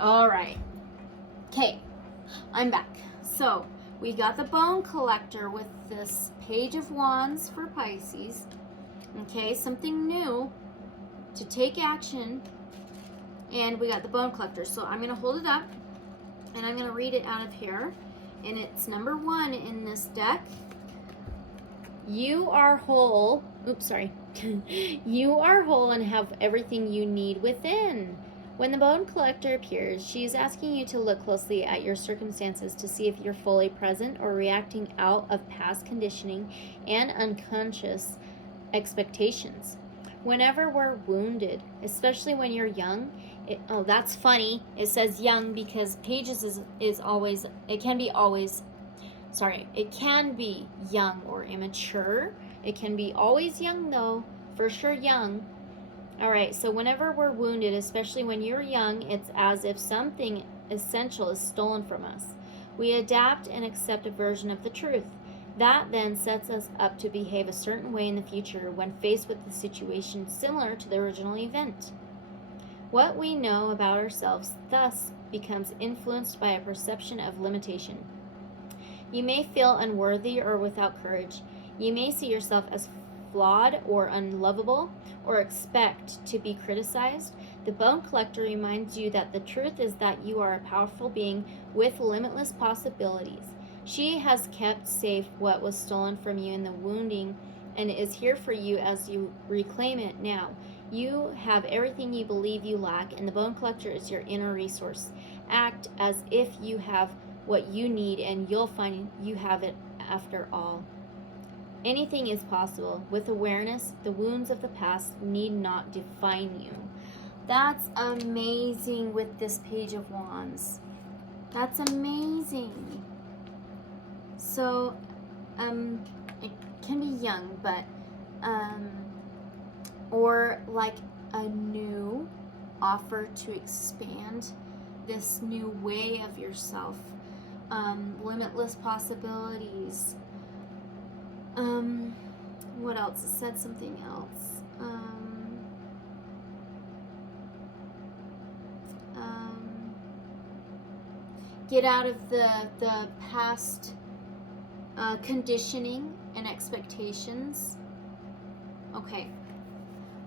All right. Okay, I'm back. So we got the bone collector with this Page of Wands for Pisces. Okay, something new to take action. And we got the bone collector. So I'm going to hold it up and I'm going to read it out of here. And it's number 1 in this deck. You are whole. Oops, sorry. You are whole and have everything you need within. When the bone collector appears, she is asking you to look closely at your circumstances to see if you're fully present or reacting out of past conditioning and unconscious expectations. Whenever we're wounded, especially when you're young, oh, that's funny. It says young because Pages is always, it can be young or immature. It can be always young though, for sure young. All right, so whenever we're wounded, especially when you're young, it's as if something essential is stolen from us. We adapt and accept a version of the truth. That then sets us up to behave a certain way in the future when faced with a situation similar to the original event. What we know about ourselves thus becomes influenced by a perception of limitation. You may feel unworthy or without courage. You may see yourself as flawed or unlovable, or expect to be criticized. The bone collector reminds you that the truth is that you are a powerful being with limitless possibilities. She has kept safe what was stolen from you in the wounding and is here for you as you reclaim it now. You have everything you believe you lack, and the bone collector is your inner resource. Act as if you have what you need, and you'll find you have it after all. Anything is possible. With awareness, the wounds of the past need not define you. That's amazing with this Page of Wands. That's amazing. So, it can be young, but, or like a new offer to expand this new way of yourself. Limitless possibilities. What else? It said something else. Get out of the past conditioning and expectations. Okay.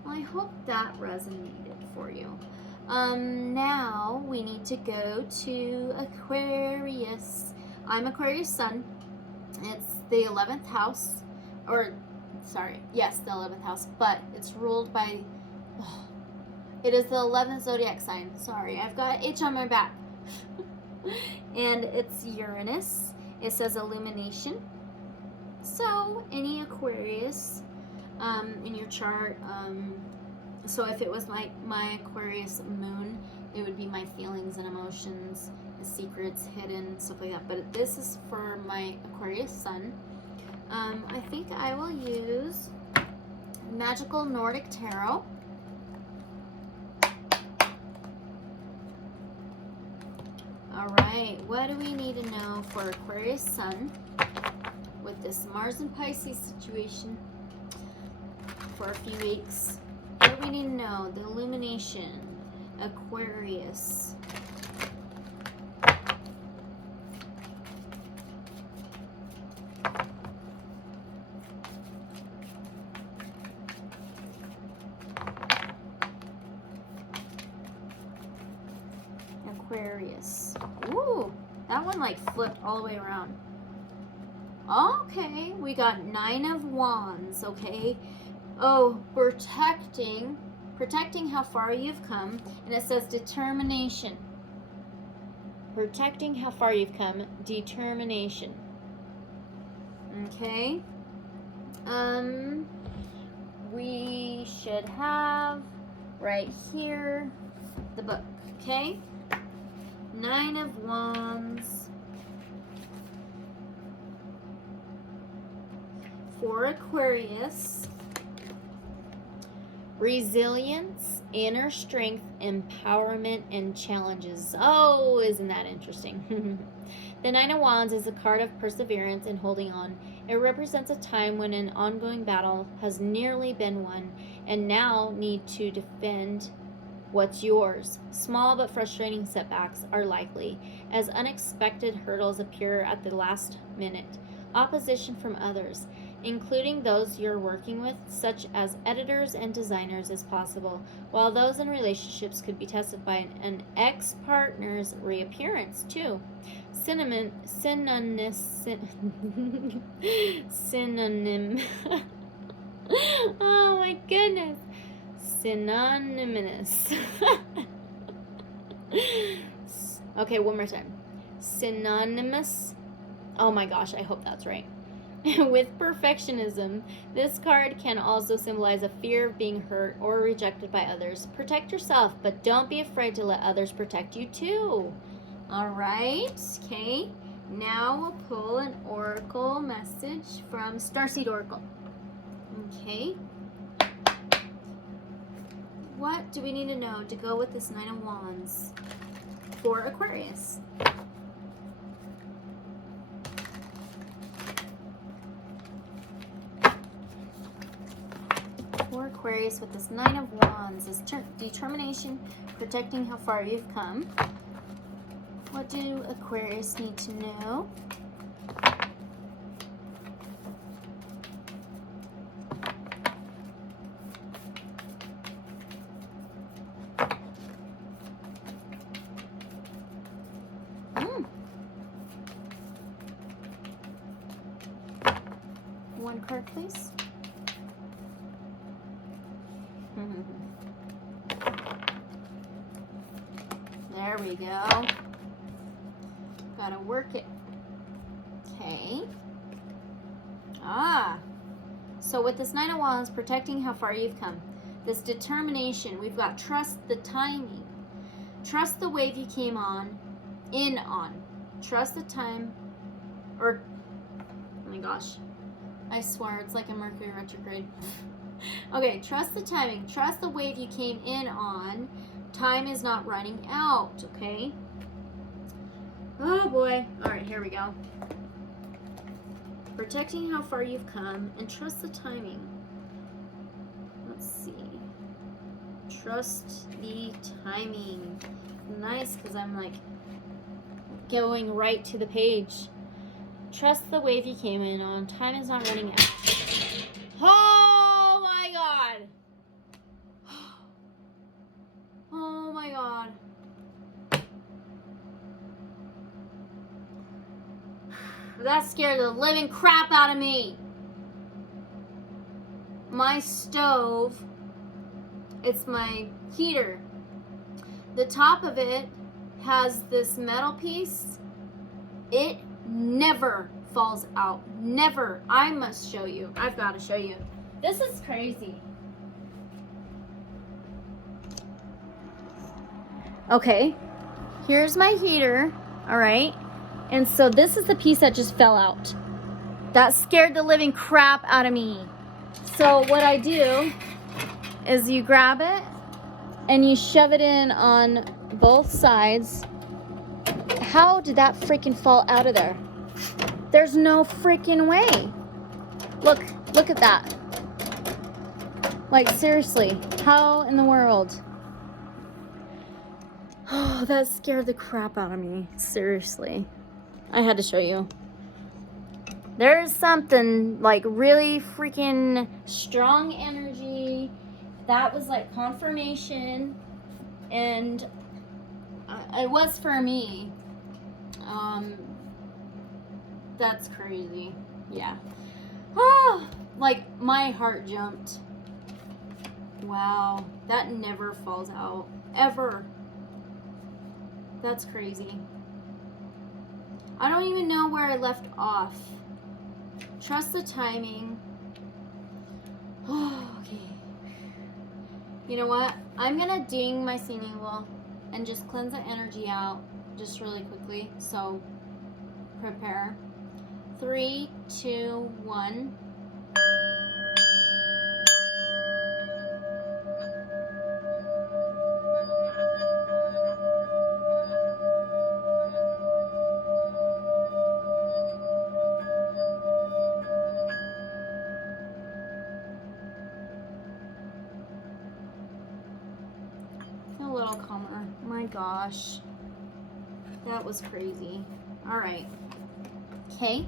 Well, I hope that resonated for you. Now we need to go to Aquarius. I'm Aquarius Sun. It's the 11th house, the 11th house, but it's ruled by, it is the 11th zodiac sign. Sorry, I've got an itch on my back. And it's Uranus. It says illumination. So, any Aquarius in your chart, so if it was like my Aquarius moon, it would be my feelings and emotions, secrets hidden, stuff like that. But this is for my Aquarius Sun. I think I will use Magical Nordic Tarot. All right, what do we need to know for Aquarius Sun with this Mars in Pisces situation for a few weeks? What do we need to know? The illumination, Aquarius. Aquarius. Ooh, that one like flipped all the way around. Okay, we got 9 of Wands, okay? Oh, protecting how far you've come. And it says determination. Protecting how far you've come, determination. Okay. We should have right here the book, okay? 9 of Wands for Aquarius. Resilience, inner strength, empowerment, and challenges. Oh, isn't that interesting? The 9 of Wands is a card of perseverance and holding on. It represents a time when an ongoing battle has nearly been won and now need to defend what's yours. Small but frustrating setbacks are likely, as unexpected hurdles appear at the last minute. Opposition from others, including those you're working with, such as editors and designers, is possible, while those in relationships could be tested by an ex-partner's reappearance, too. Synonym. Oh my goodness. Synonymous. Okay, one more time. Synonymous. Oh my gosh, I hope that's right. With perfectionism, this card can also symbolize a fear of being hurt or rejected by others. Protect yourself, but don't be afraid to let others protect you too. All right, okay. Now we'll pull an oracle message from Starseed Oracle. Okay. What do we need to know to go with this Nine of Wands for Aquarius? For Aquarius with this Nine of Wands is determination, protecting how far you've come. What do Aquarius need to know? One card, please. There we go. Gotta work it. Okay. So with this Nine of Wands, protecting how far you've come. This determination, we've got trust the timing. Trust the wave you came on. Trust the time, or, oh my gosh. I swear, it's like a Mercury retrograde. Okay, trust the timing. Trust the wave you came in on. Time is not running out, okay? Oh boy. All right, here we go. Protecting how far you've come and trust the timing. Let's see. Trust the timing. Nice, because I'm like going right to the page. Trust the wave you came in on. Time is not running out. Oh my God. Oh my God. That scared the living crap out of me. My stove, it's my heater. The top of it has this metal piece. It never falls out. Never. I must show you. I've got to show you. This is crazy. Okay. Here's my heater. All right. And so this is the piece that just fell out. That scared the living crap out of me. So what I do is you grab it and you shove it in on both sides. How did that freaking fall out of there? There's no freaking way. Look at that. Like, seriously, how in the world? Oh, that scared the crap out of me. Seriously. I had to show you. There's something like really freaking strong energy. That was like confirmation. And it was for me. That's crazy. Yeah. Oh, like my heart jumped. Wow. That never falls out. Ever. That's crazy. I don't even know where I left off. Trust the timing. Oh, okay. You know what? I'm gonna ding my singing bowl and just cleanse the energy out just really quickly. So prepare. 3, 2, 1. gosh. That was crazy. All right. Okay.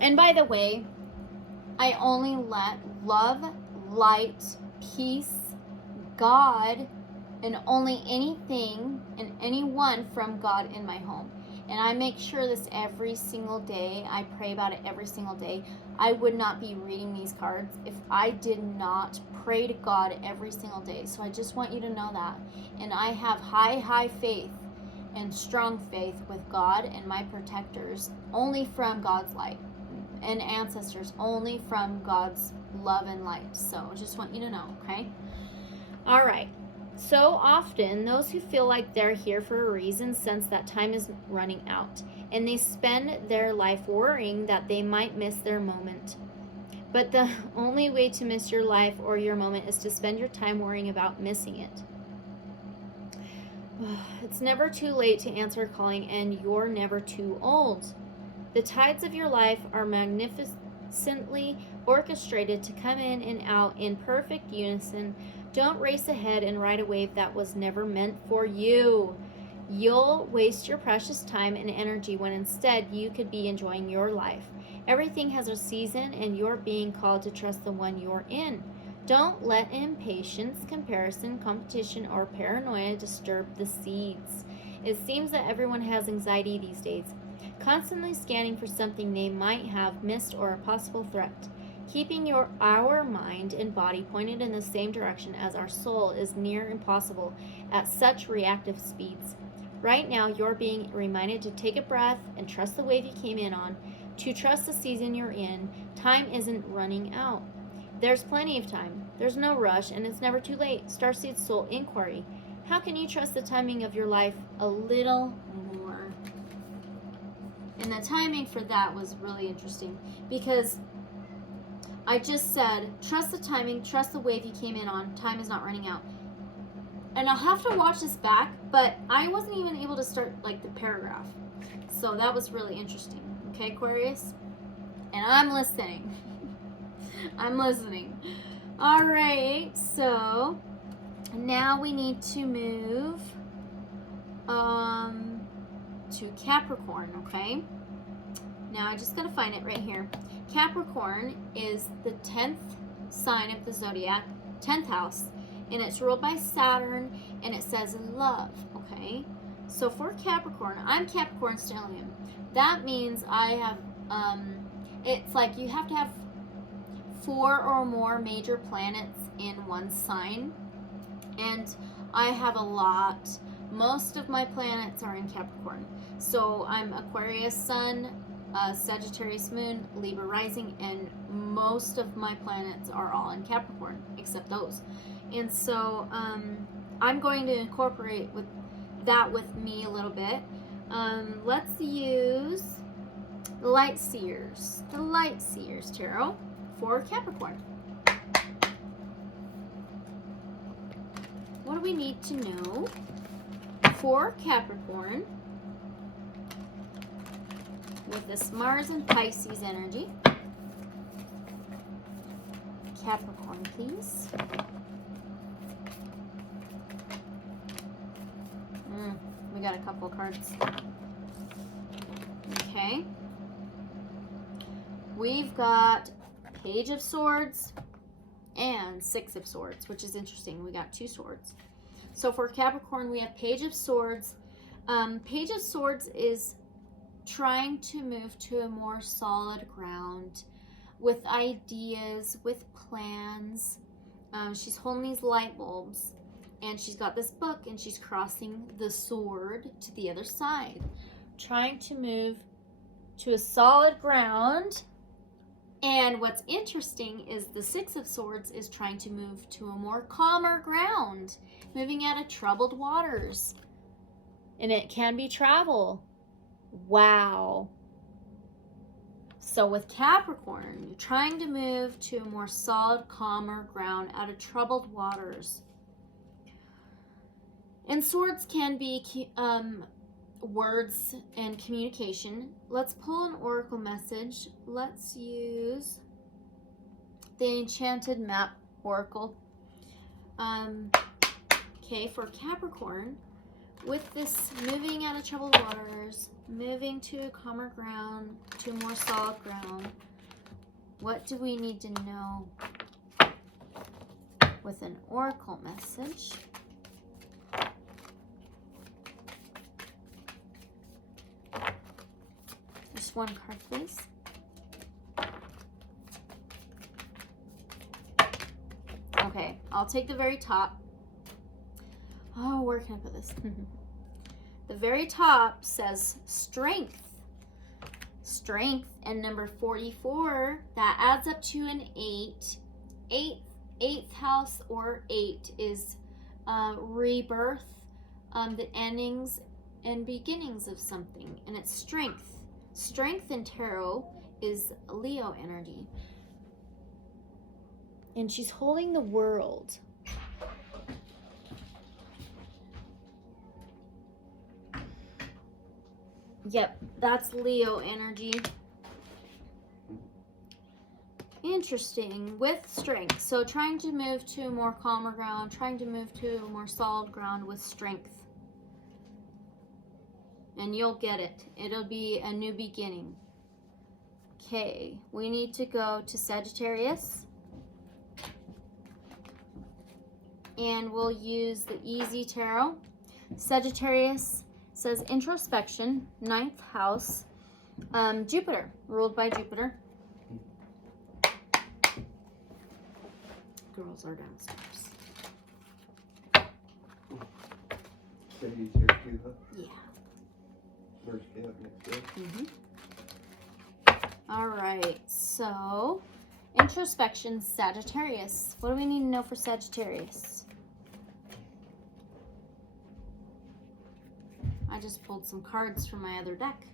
And by the way, I only let love, light, peace, God, and only anything and anyone from God in my home. And I make sure this every single day. I pray about it every single day. I would not be reading these cards if I did not pray to God every single day. So I just want you to know that. And I have high faith and strong faith with God and my protectors, only from God's light, and ancestors, only from God's love and light. So just want you to know, okay? All right. So often, those who feel like they're here for a reason sense that time is running out, and they spend their life worrying that they might miss their moment. But the only way to miss your life or your moment is to spend your time worrying about missing it. It's never too late to answer a calling, and you're never too old. The tides of your life are magnificently orchestrated to come in and out in perfect unison. Don't race ahead and ride a wave that was never meant for you. You'll waste your precious time and energy when instead you could be enjoying your life. Everything has a season, and you're being called to trust the one you're in. Don't let impatience, comparison, competition, or paranoia disturb the seeds. It seems that everyone has anxiety these days, constantly scanning for something they might have missed or a possible threat. Keeping our mind and body pointed in the same direction as our soul is near impossible at such reactive speeds. Right now, you're being reminded to take a breath and trust the wave you came in on, to trust the season you're in. Time isn't running out. There's plenty of time. There's no rush, and it's never too late. Starseed Soul Inquiry. How can you trust the timing of your life a little more? And the timing for that was really interesting, because I just said, trust the timing, trust the wave you came in on. Time is not running out. And I'll have to watch this back, but I wasn't even able to start like the paragraph. So that was really interesting. Okay, Aquarius? And I'm listening. I'm listening. All right, so now we need to move to Capricorn, okay? Now I just gotta find it right here. Capricorn is the 10th sign of the zodiac, 10th house, and it's ruled by Saturn, and it says love, okay? So for Capricorn, I'm Capricorn stellium. That means I have, it's like you have to have 4 or more major planets in one sign, and I have a lot. Most of my planets are in Capricorn. So I'm Aquarius Sun, Sagittarius Moon, Libra Rising, and most of my planets are all in Capricorn, except those. And so I'm going to incorporate with that with me a little bit. Let's use the Light Seers Tarot for Capricorn. What do we need to know for Capricorn with this Mars in Pisces energy? Capricorn, please. We got a couple cards. Okay. We've got Page of Swords and Six of Swords, which is interesting. We got 2 swords. So for Capricorn, we have Page of Swords. Page of Swords is trying to move to a more solid ground with ideas, with plans. She's holding these light bulbs, and she's got this book, and she's crossing the sword to the other side, trying to move to a solid ground. And what's interesting is the Six of Swords is trying to move to a more calmer ground, moving out of troubled waters. And it can be travel. Wow. So with Capricorn, you're trying to move to a more solid, calmer ground out of troubled waters. And swords can be words and communication. Let's pull an oracle message. Let's use the Enchanted Map Oracle. Okay, for Capricorn, with this moving out of troubled waters, moving to calmer ground, to more solid ground, what do we need to know with an oracle message? Just one card, please. Okay, I'll take the very top. Oh, where can I put this? The very top says strength. Strength, and number 44, that adds up to an 8. Eighth house or 8 is rebirth, the endings and beginnings of something, and it's strength. Strength in tarot is Leo energy. And she's holding the world. Yep, that's Leo energy. Interesting, with strength. So trying to move to more calmer ground, trying to move to more solid ground with strength. And you'll get it. It'll be a new beginning. Okay, we need to go to Sagittarius. And we'll use the Easy Tarot. Sagittarius says introspection, 9th house, Jupiter, ruled by Jupiter. Girls are downstairs. Katie's here too, huh? Yeah. Where's Kat next door? All right, so introspection, Sagittarius. What do we need to know for Sagittarius? I just pulled some cards from my other deck.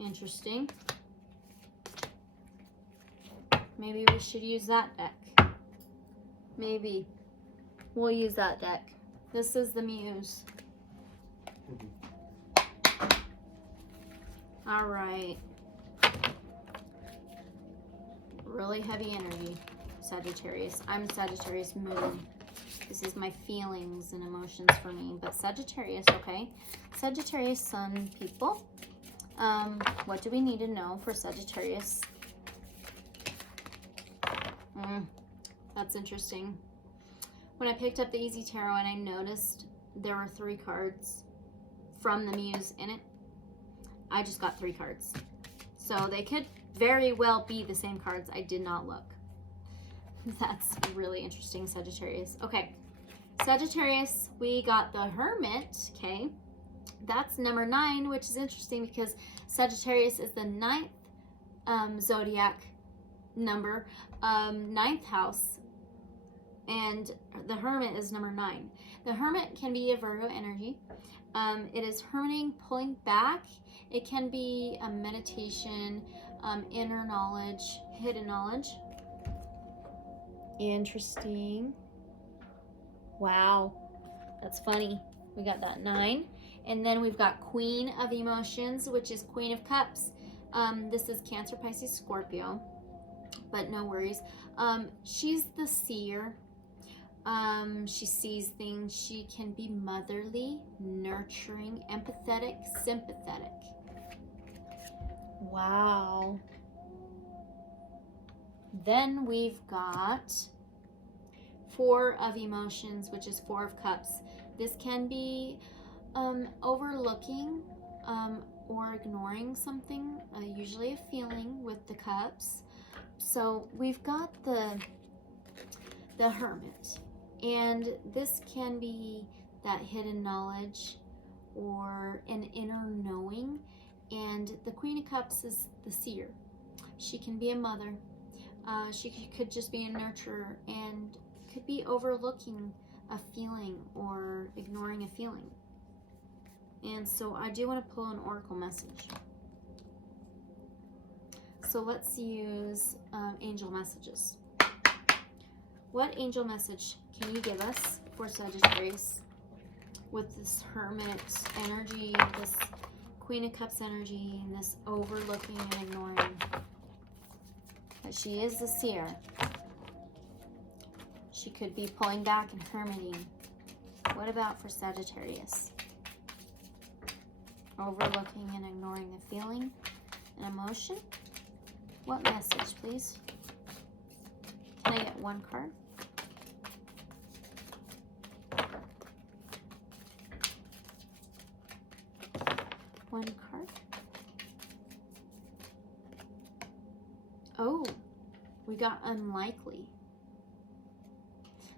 Interesting. Maybe we should use that deck. Maybe we'll use that deck. This is the Muse. All right. Really heavy energy, Sagittarius. I'm Sagittarius moon. This is my feelings and emotions for me. But Sagittarius, okay. Sagittarius sun people. What do we need to know for Sagittarius? That's interesting. When I picked up the Easy Tarot and I noticed there were 3 cards from the Muse in it, I just got 3 cards. So they could very well be the same cards. I did not look. That's really interesting, Sagittarius. Okay, Sagittarius, we got the Hermit, okay? That's number 9, which is interesting because Sagittarius is the 9th zodiac number, 9th house, and the Hermit is number 9. The Hermit can be a Virgo energy. It is hermiting, pulling back. It can be a meditation, inner knowledge, hidden knowledge. Interesting. Wow, that's funny. We got that 9. And then we've got Queen of Emotions, which is Queen of Cups. This is Cancer, Pisces, Scorpio, but no worries. She's the seer. She sees things. She can be motherly, nurturing, empathetic, sympathetic. Wow. Then we've got 4 of Emotions, which is 4 of Cups. This can be overlooking or ignoring something, usually a feeling with the Cups. So we've got the Hermit, and this can be that hidden knowledge or an inner knowing, and the Queen of Cups is the seer. She can be a mother. She could just be a nurturer and could be overlooking a feeling or ignoring a feeling. And so I do want to pull an oracle message. So let's use angel messages. What angel message can you give us for Sagittarius with this Hermit energy, this Queen of Cups energy, and this overlooking and ignoring? She is the seer. She could be pulling back and hermiting. What about for Sagittarius? Overlooking and ignoring the feeling and emotion. What message, please? Can I get one card? One card. Oh, we got unlikely.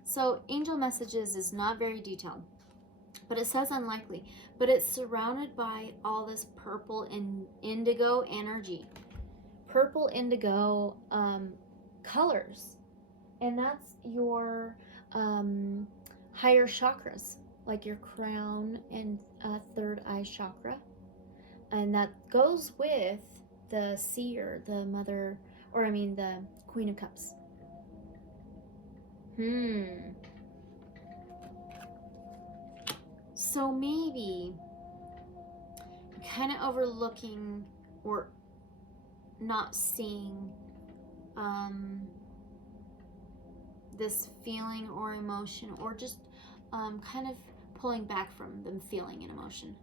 So angel messages is not very detailed, but it says unlikely. But it's surrounded by all this purple and indigo energy. Purple indigo colors. And that's your higher chakras, like your crown and third eye chakra. And that goes with the seer, the mother, or I mean the Queen of Cups. So maybe kind of overlooking or not seeing this feeling or emotion, or just kind of pulling back from them feeling an emotion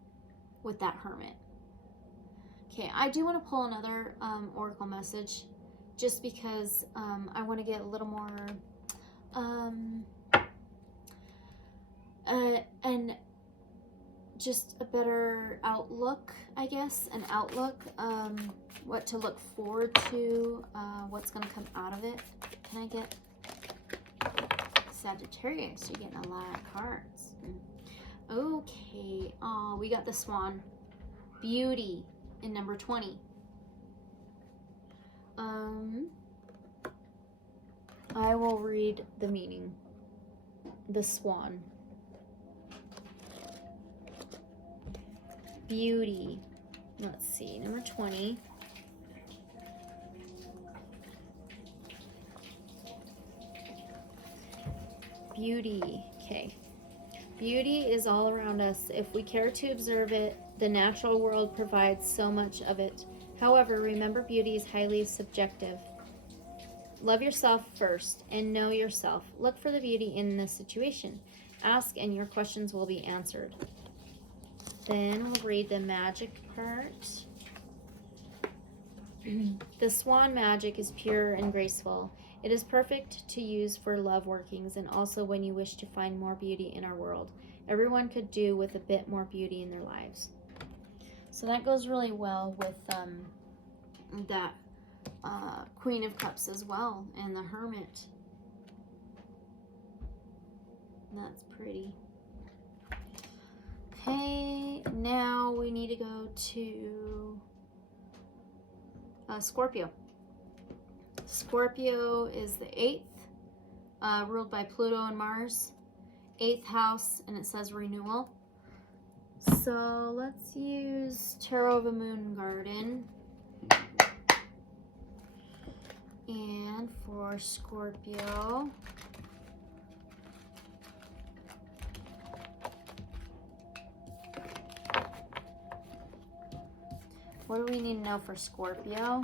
with that Hermit. Okay, I do want to pull another oracle message just because I want to get a little more and just a better outlook, I guess, an outlook, what to look forward to, what's going to come out of it. Can I get Sagittarius? You're getting a lot of cards. Okay, we got the Swan. Beauty in number 20. I will read the meaning. The Swan. Beauty. Let's see, number 20. Beauty. Okay. Beauty is all around us. If we care to observe it, the natural world provides so much of it. However, remember, beauty is highly subjective. Love yourself first and know yourself. Look for the beauty in the situation. Ask and your questions will be answered. Then we'll read the magic part. The swan magic is pure and graceful. It is perfect to use for love workings and also when you wish to find more beauty in our world. Everyone could do with a bit more beauty in their lives. So that goes really well with that Queen of Cups as well, and the Hermit. That's pretty. Okay, now we need to go to Scorpio. Scorpio is the 8th, ruled by Pluto and Mars. 8th house, and it says renewal. So let's use Tarot of a Moon Garden. And for Scorpio, what do we need to know for Scorpio?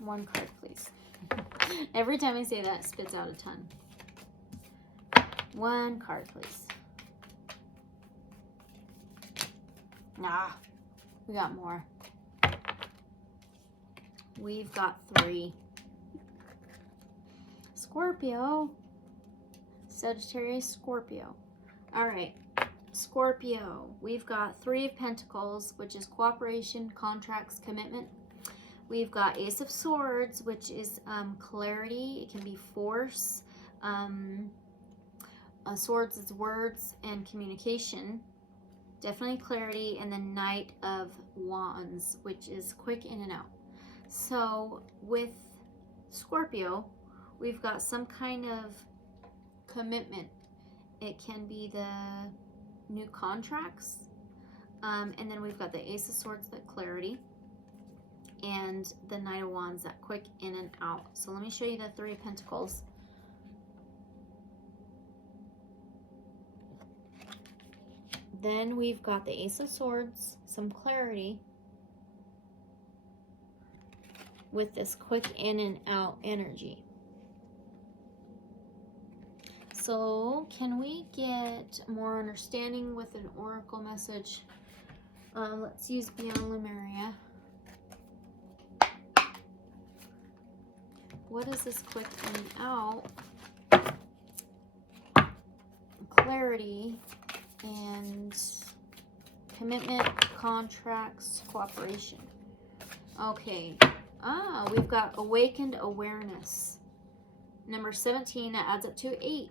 One card, please. Every time I say that, it spits out a ton. One card, please. Ah, we got more. We've got 3. Scorpio. Sagittarius, Scorpio. All right, Scorpio. We've got 3 of Pentacles, which is cooperation, contracts, commitment. We've got Ace of Swords, which is clarity. It can be force. Swords is words and communication. Definitely clarity. And then Knight of Wands, which is quick in and out. So with Scorpio, we've got some kind of commitment. It can be the new contracts. And then we've got the Ace of Swords, that clarity. And the Knight of Wands, that quick in and out. So let me show you the 3 of Pentacles. Then we've got the Ace of Swords, some clarity, with this quick in and out energy. So can we get more understanding with an oracle message? Let's use Beyond Lemuria. What is this quick in and out? Clarity and commitment, contracts, cooperation. Okay. We've got awakened awareness. Number 17, that adds up to 8.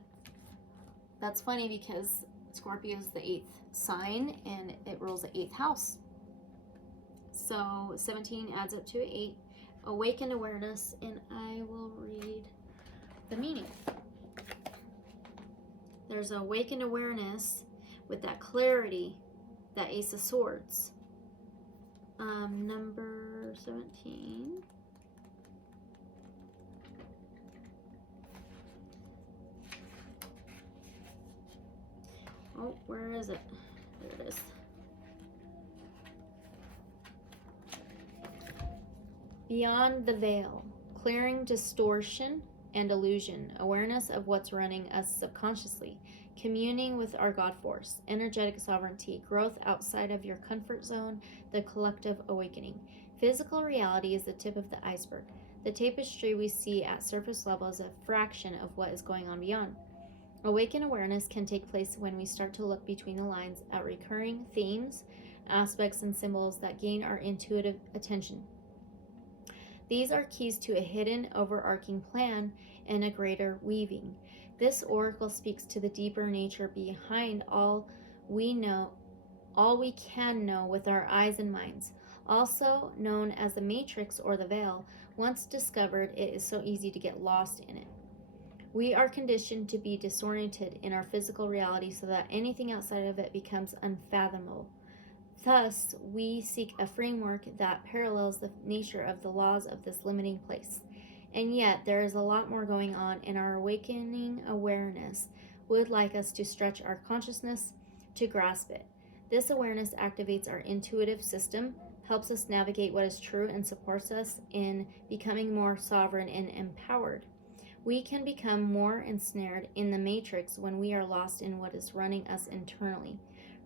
That's funny because Scorpio is the 8th sign and it rules the 8th house. So 17 adds up to 8. Awakened awareness, and I will read the meaning. There's awakened awareness with that clarity, that Ace of Swords. Number 17. Oh, where is it? There it is. Beyond the veil, clearing distortion and illusion, awareness of what's running us subconsciously, communing with our God force, energetic sovereignty, growth outside of your comfort zone, the collective awakening. Physical reality is the tip of the iceberg. The tapestry we see at surface level is a fraction of what is going on beyond. Awakened awareness can take place when we start to look between the lines at recurring themes, aspects, and symbols that gain our intuitive attention. These are keys to a hidden, overarching plan and a greater weaving. This oracle speaks to the deeper nature behind all we can know with our eyes and minds. Also known as the matrix or the veil, once discovered, it is so easy to get lost in it. We are conditioned to be disoriented in our physical reality so that anything outside of it becomes unfathomable. Thus, we seek a framework that parallels the nature of the laws of this limiting place. And yet, there is a lot more going on, and our awakening awareness would like us to stretch our consciousness to grasp it. This awareness activates our intuitive system, helps us navigate what is true, and supports us in becoming more sovereign and empowered. We can become more ensnared in the matrix when we are lost in what is running us internally.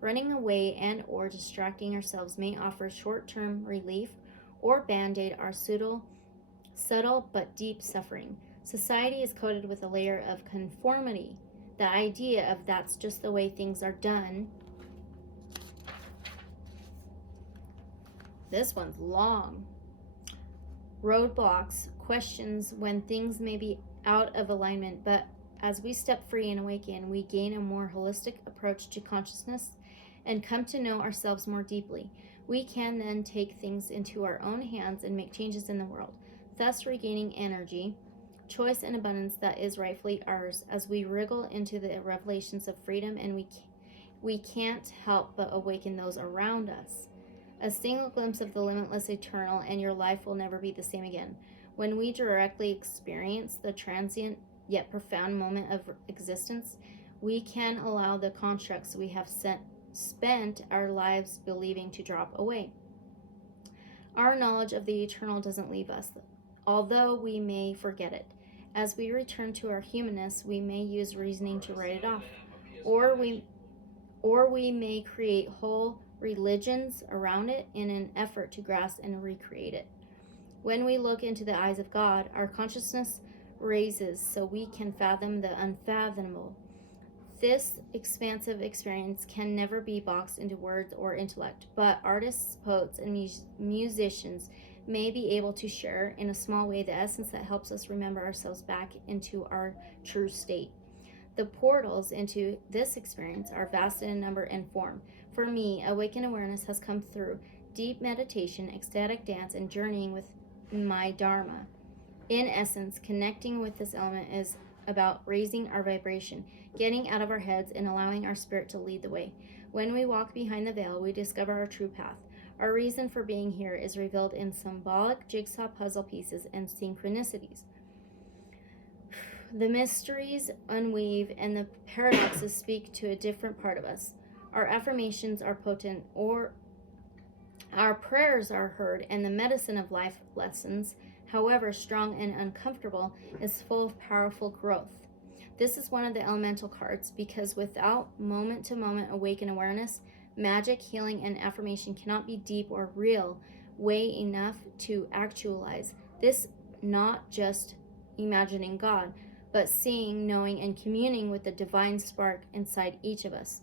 Running away and or distracting ourselves may offer short-term relief or band-aid our subtle but deep suffering. Society is coated with a layer of conformity, the idea of that's just the way things are done. This one's long. Roadblocks, questions when things may be out of alignment, but as we step free and awaken, we gain a more holistic approach to consciousness and come to know ourselves more deeply. We can then take things into our own hands and make changes in the world, thus regaining energy, choice, and abundance that is rightfully ours as we wriggle into the revelations of freedom, and we can't help but awaken those around us. A single glimpse of the limitless eternal, and your life will never be the same again. When we directly experience the transient yet profound moment of existence, we can allow the constructs we have spent our lives believing to drop away. Our knowledge of the eternal doesn't leave us, although we may forget it. As we return to our humanness, we may use reasoning to write it off, or we may create whole religions around it in an effort to grasp and recreate it. When we look into the eyes of God, our consciousness raises so we can fathom the unfathomable. This expansive experience can never be boxed into words or intellect, but artists, poets, and musicians may be able to share in a small way the essence that helps us remember ourselves back into our true state. The portals into this experience are vast in number and form. For me, awakened awareness has come through deep meditation, ecstatic dance, and journeying with my Dharma. In essence, connecting with this element is about raising our vibration, getting out of our heads, and allowing our spirit to lead the way. When we walk behind the veil, we discover our true path. Our reason for being here is revealed in symbolic jigsaw puzzle pieces and synchronicities. The mysteries unweave, and the paradoxes speak to a different part of us. Our affirmations are potent, or Our prayers are heard, and the medicine of life lessons, however strong and uncomfortable, is full of powerful growth. This is one of the elemental cards because without moment-to-moment awakened awareness, magic, healing, and affirmation cannot be deep or real way enough to actualize. This not just imagining God, but seeing, knowing, and communing with the divine spark inside each of us.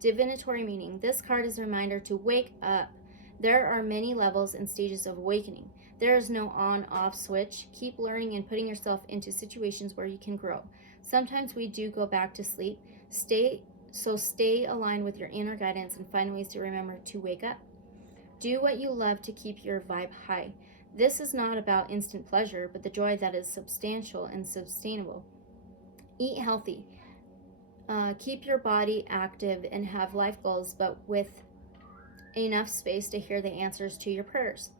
Divinatory meaning. This card is a reminder to wake up. There are many levels and stages of awakening. There is no on-off switch. Keep learning and putting yourself into situations where you can grow. Sometimes we do go back to sleep. Stay aligned with your inner guidance and find ways to remember to wake up. Do what you love to keep your vibe high. This is not about instant pleasure, but the joy that is substantial and sustainable. Eat healthy. Keep your body active and have life goals, but with enough space to hear the answers to your prayers.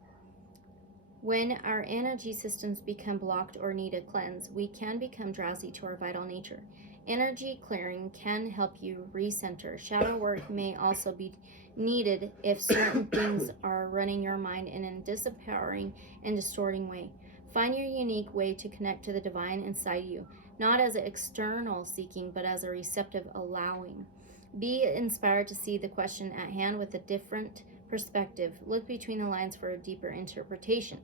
When our energy systems become blocked or need a cleanse, we can become drowsy to our vital nature. Energy clearing can help you recenter. Shadow work may also be needed if certain things are running your mind in a disempowering and distorting way. Find your unique way to connect to the divine inside you, not as an external seeking, but as a receptive allowing. Be inspired to see the question at hand with a different perspective. Look between the lines for a deeper interpretation.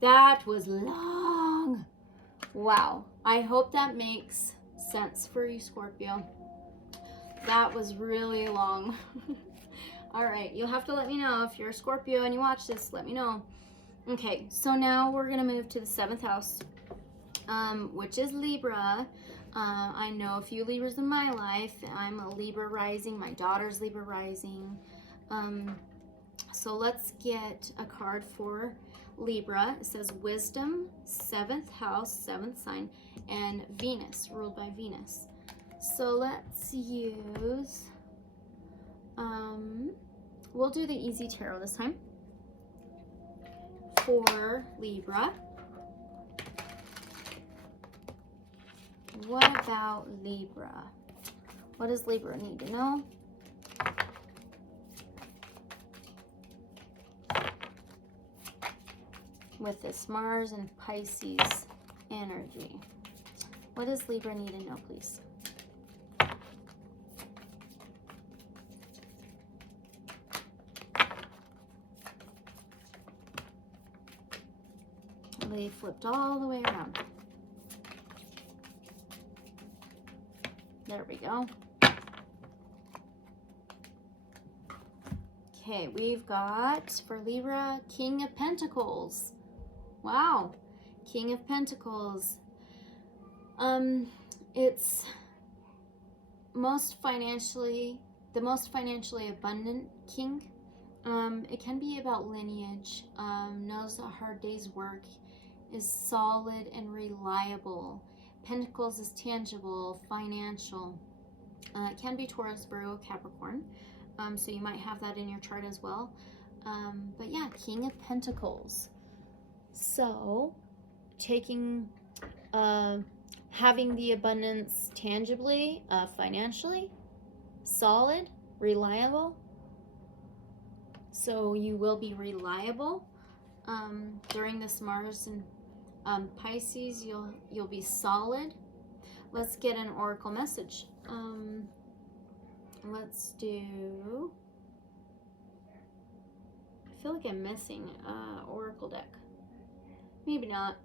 That was long. Wow. I hope that makes sense for you, Scorpio. That was really long. All right. You'll have to let me know if you're a Scorpio and you watch this. Let me know. Okay. So now we're going to move to the 7th house, which is Libra. I know a few Libras in my life. I'm a Libra rising. My daughter's Libra rising. So let's get a card for Libra. It says Wisdom, 7th house, 7th sign, and Venus, ruled by Venus. So let's use, we'll do the Easy Tarot this time for Libra. What about Libra? What does Libra need to know? With this Mars and Pisces energy. What does Libra need to know, please? They flipped all the way around. There we go. Okay, we've got for Libra, King of Pentacles. Wow, King of Pentacles. It's the most financially abundant king. It can be about lineage, knows a hard day's work, is solid and reliable. Pentacles is tangible, financial. It can be Taurus, Virgo, Capricorn. So you might have that in your chart as well. But yeah, King of Pentacles. So taking, having the abundance tangibly, financially, solid, reliable. So you will be reliable during this Mars and Pisces. You'll be solid. Let's get an oracle message. Let's do. I feel like I'm missing oracle deck. Maybe not.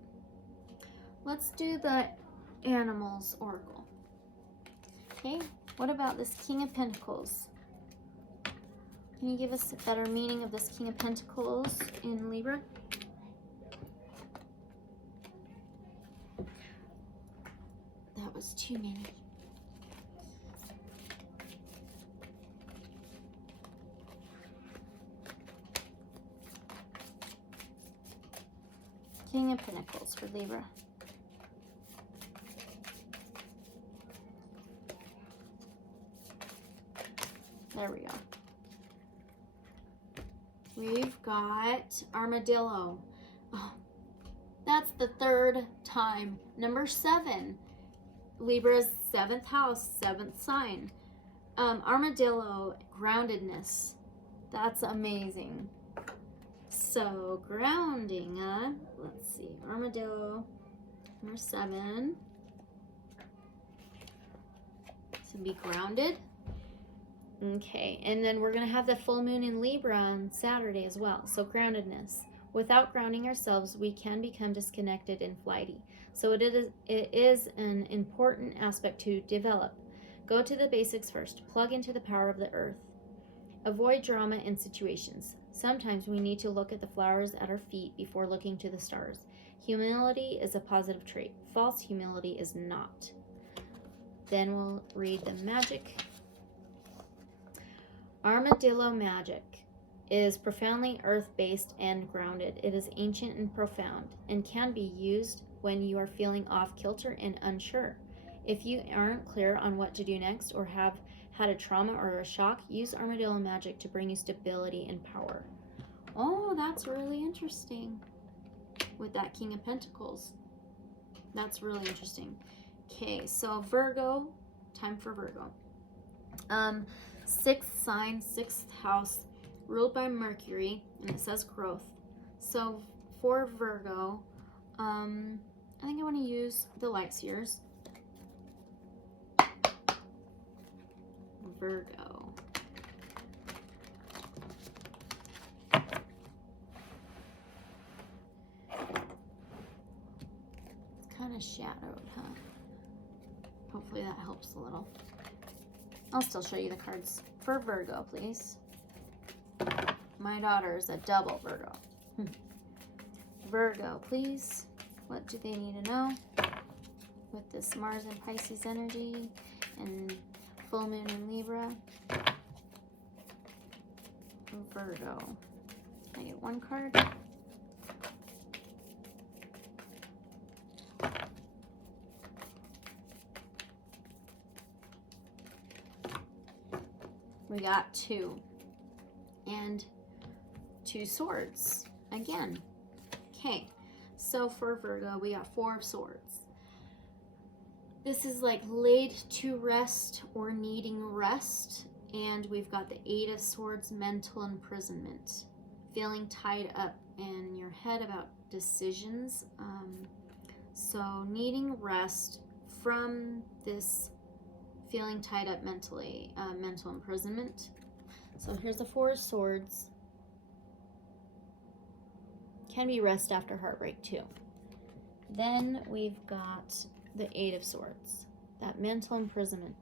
Let's do the animals oracle. Okay. What about this King of Pentacles? Can you give us a better meaning of this King of Pentacles in Libra? That was too many. King of Pentacles for Libra. There we go. We've got Armadillo. Oh, that's the 3rd time. Number 7. Libra's 7th house, 7th sign. Armadillo, groundedness. That's amazing. So grounding, let's see, armadillo, number 7. So be grounded. Okay, and then we're going to have the full moon in Libra on Saturday as well. So groundedness. Without grounding ourselves, we can become disconnected and flighty. So it is an important aspect to develop. Go to the basics first. Plug into the power of the earth. Avoid drama in situations. Sometimes we need to look at the flowers at our feet before looking to the stars. Humility is a positive trait. False humility is not. Then we'll read the magic. Armadillo magic is profoundly earth-based and grounded. It is ancient and profound and can be used when you are feeling off kilter and unsure. If you aren't clear on what to do next or have had a trauma or a shock, use armadillo magic to bring you stability and power. Oh, that's really interesting with that King of Pentacles. That's really interesting. Okay, so Virgo, time for Virgo. 6th sign, 6th house, ruled by Mercury, and it says growth. So for Virgo, I think I want to use the light seers. Virgo. It's kind of shadowed, huh? Hopefully that helps a little. I'll still show you the cards for Virgo, please. My daughter is a double Virgo. Virgo, please. What do they need to know with this Mars in Pisces energy and full moon in Libra? Virgo. Can I get one card? We got 2. And 2 swords again. Okay, so for Virgo, we got 4 of swords. This is like laid to rest or needing rest. And we've got the 8 of swords, mental imprisonment. Feeling tied up in your head about decisions. So needing rest from this feeling tied up mentally, mental imprisonment. So here's the 4 of swords. Can be rest after heartbreak too. Then we've got the 8 of swords, that mental imprisonment.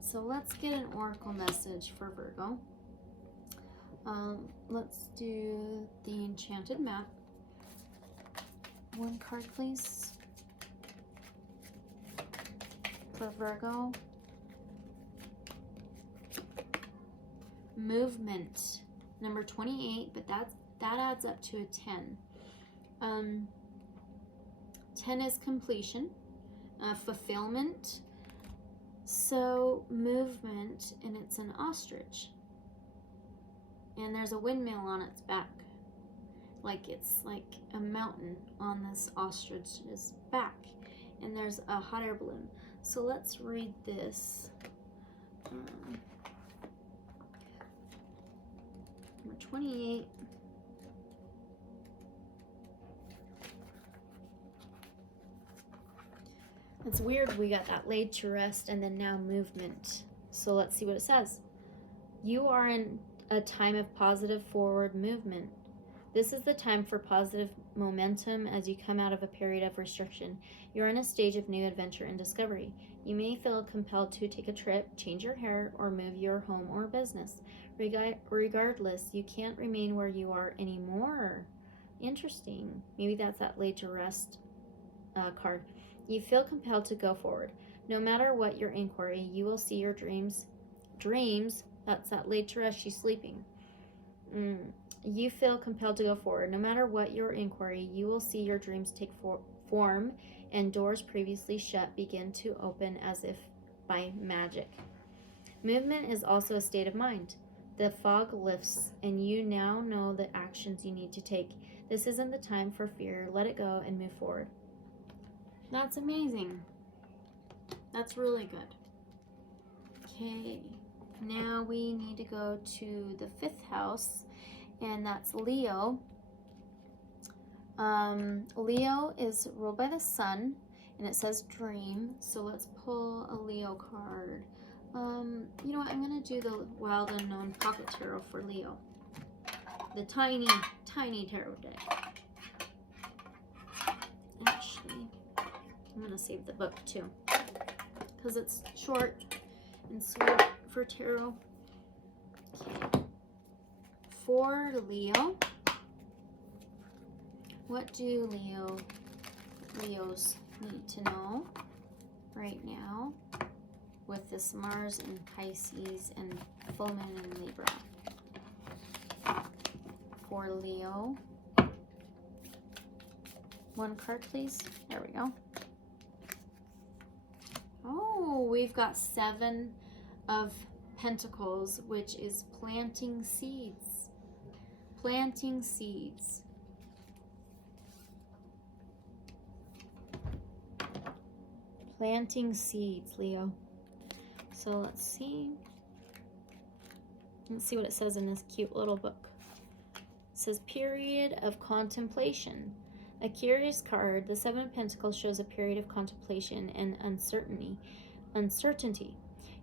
So let's get an oracle message for Virgo. Let's do the enchanted map. 1 card, please. For Virgo. Movement, number 28, but that adds up to a 10. 10 is completion, fulfillment. So movement, and it's an ostrich. And there's a windmill on its back. Like it's like a mountain on this ostrich's back. And there's a hot air balloon. So let's read this. Number 28. It's weird we got that laid to rest and then now movement. So let's see what it says. You are in a time of positive forward movement. This is the time for positive momentum as you come out of a period of restriction. You're in a stage of new adventure and discovery. You may feel compelled to take a trip, change your hair, or move your home or business. Regardless, you can't remain where you are anymore. Interesting. Maybe that's that laid to rest card. You feel compelled to go forward. No matter what your inquiry, you will see your dreams. That's that laid to rest, she's sleeping. You feel compelled to go forward. No matter what your inquiry, you will see your dreams take form and doors previously shut begin to open as if by magic. Movement is also a state of mind. The fog lifts and you now know the actions you need to take. This isn't the time for fear. Let it go and move forward. That's amazing. That's really good. Okay. Now we need to go to the 5th house, and that's Leo. Leo is ruled by the sun, and it says dream. So let's pull a Leo card. You know what? I'm going to do the Wild Unknown Pocket Tarot for Leo. The tiny, tiny tarot deck. Actually, I'm going to save the book too, because it's short and sweet for tarot. Okay. For Leo, what do Leos need to know right now with this Mars in Pisces and full moon in Libra? For Leo, one card please. There we go. Oh, we've got 7 of Pentacles, which is planting seeds. Planting seeds. Planting seeds, Leo. So let's see. Let's see what it says in this cute little book. It says period of contemplation. A curious card, the 7 of Pentacles shows a period of contemplation and uncertainty.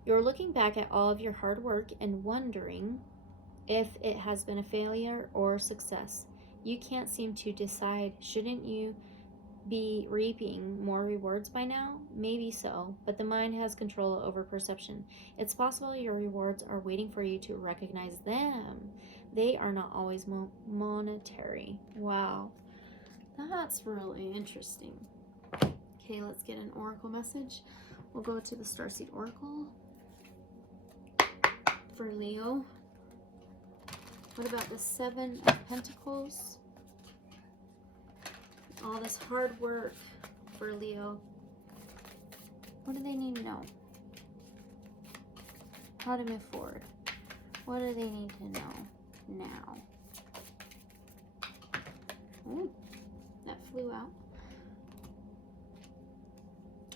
You're looking back at all of your hard work and wondering if it has been a failure or success. You can't seem to decide. Shouldn't you be reaping more rewards by now? Maybe so, but the mind has control over perception. It's possible your rewards are waiting for you to recognize them. They are not always monetary. Wow. That's really interesting. Okay, let's get an oracle message. We'll go to the Starseed Oracle for Leo. What about the 7 of Pentacles? All this hard work for Leo. What do they need to know? How to move forward. What do they need to know now? Ooh. That flew out.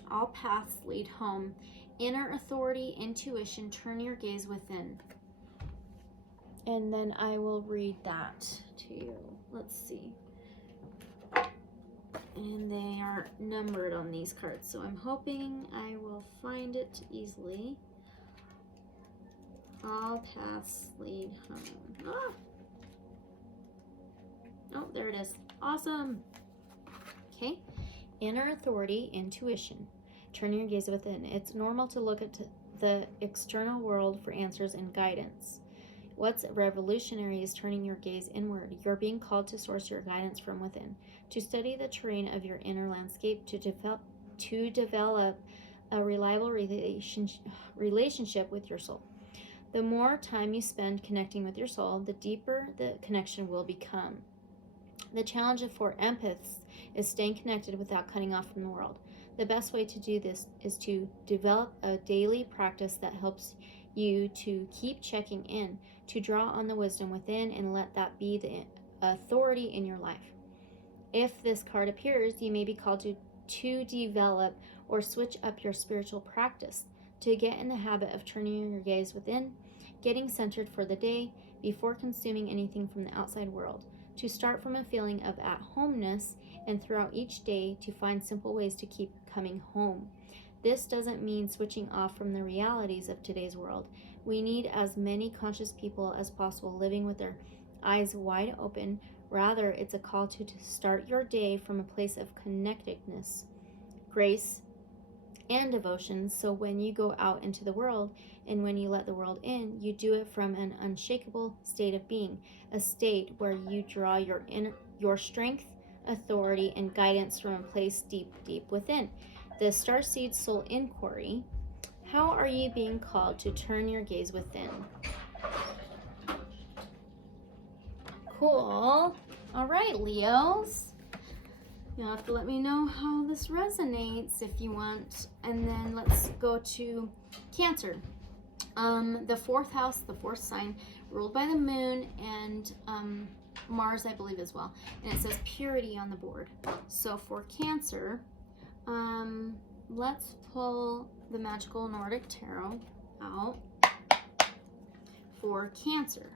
All paths lead home. Inner authority, intuition, turn your gaze within. And then I will read that to you. Let's see. And they are numbered on these cards, so I'm hoping I will find it easily. All paths lead home. Ah! Oh, there it is. Awesome. Okay. Inner authority, intuition. Turn your gaze within. It's normal to look at the external world for answers and guidance. What's revolutionary is turning your gaze inward. You're being called to source your guidance from within, to study the terrain of your inner landscape, to develop a reliable relationship with your soul. The more time you spend connecting with your soul, the deeper the connection will become. The challenge for empaths is staying connected without cutting off from the world. The best way to do this is to develop a daily practice that helps you to keep checking in, to draw on the wisdom within and let that be the authority in your life. If this card appears, you may be called to develop or switch up your spiritual practice, to get in the habit of turning your gaze within, getting centered for the day before consuming anything from the outside world, to start from a feeling of at-homeness and throughout each day to find simple ways to keep coming home. This doesn't mean switching off from the realities of today's world. We need as many conscious people as possible living with their eyes wide open. Rather, it's a call to start your day from a place of connectedness, grace, and devotion. So when you go out into the world and when you let the world in, you do it from an unshakable state of being, a state where you draw your strength, authority, and guidance from a place deep, deep within. The Starseed Soul Inquiry. How are you being called to turn your gaze within? Cool. All right, Leos. You'll have to let me know how this resonates if you want. And then let's go to Cancer. The 4th house, the 4th sign, ruled by the moon and Mars, I believe, as well. And it says purity on the board. So for Cancer, let's pull the Magical Nordic Tarot out. for Cancer.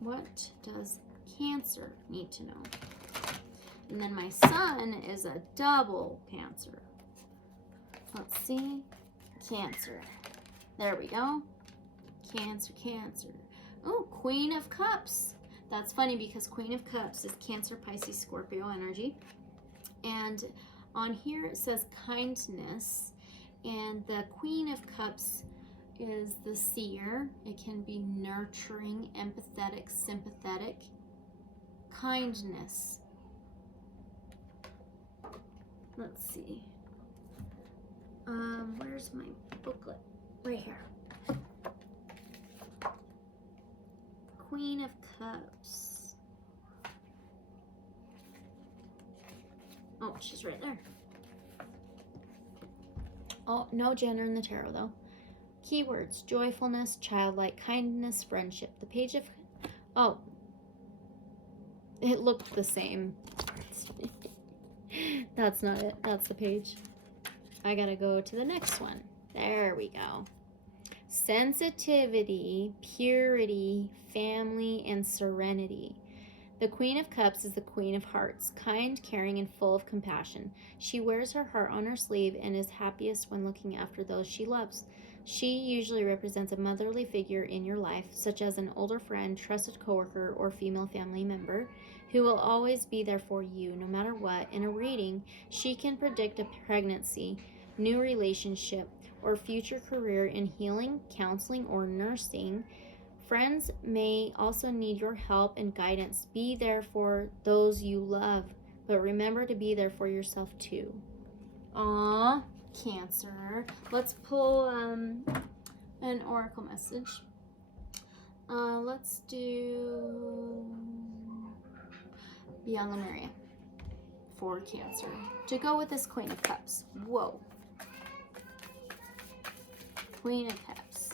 What does Cancer need to know? And then my Sun is a double Cancer. Let's see. Cancer. There we go. Cancer, Cancer. Oh, Queen of Cups. That's funny because Queen of Cups is Cancer, Pisces, Scorpio energy. And on here it says kindness. And the Queen of Cups is the seer. It can be nurturing, empathetic, sympathetic. Kindness. Let's see. Where's my booklet? Right here. Queen of Cups. Oh, she's right there. Oh, no gender in the tarot though. Keywords: joyfulness, childlike, kindness, friendship. The page of... Oh. It looked the same. That's not it. That's the page. I gotta go to the next one. There we go. Sensitivity, purity, family, and serenity. The Queen of Cups is the Queen of Hearts, kind, caring, and full of compassion. She wears her heart on her sleeve and is happiest when looking after those she loves. She usually represents a motherly figure in your life, such as an older friend, trusted coworker, or female family member, who will always be there for you no matter what. In a reading, she can predict a pregnancy, new relationship, or future career in healing, counseling, or nursing. Friends may also need your help and guidance. Be there for those you love, but remember to be there for yourself too. Aww, Cancer. Let's pull an oracle message. Let's do Beyond Lemuria for Cancer. To go with this Queen of Cups. Whoa. Queen of Cups.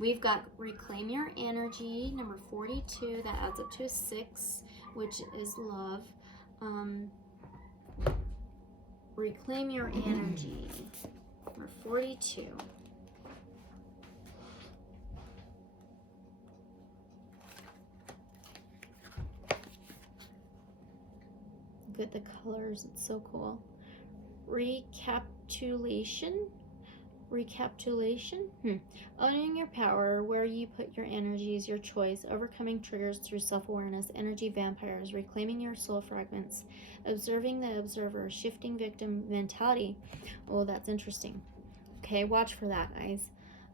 We've got Reclaim Your Energy, number 42. That adds up to a 6, which is love. Reclaim Your Energy, number 42. Look at the colors, it's so cool. Recapitulation. Owning your power, where you put your energy is your choice. Overcoming triggers through self-awareness. Energy vampires. Reclaiming your soul fragments. Observing the observer. Shifting victim mentality. Oh, that's interesting. Okay, watch for that, guys.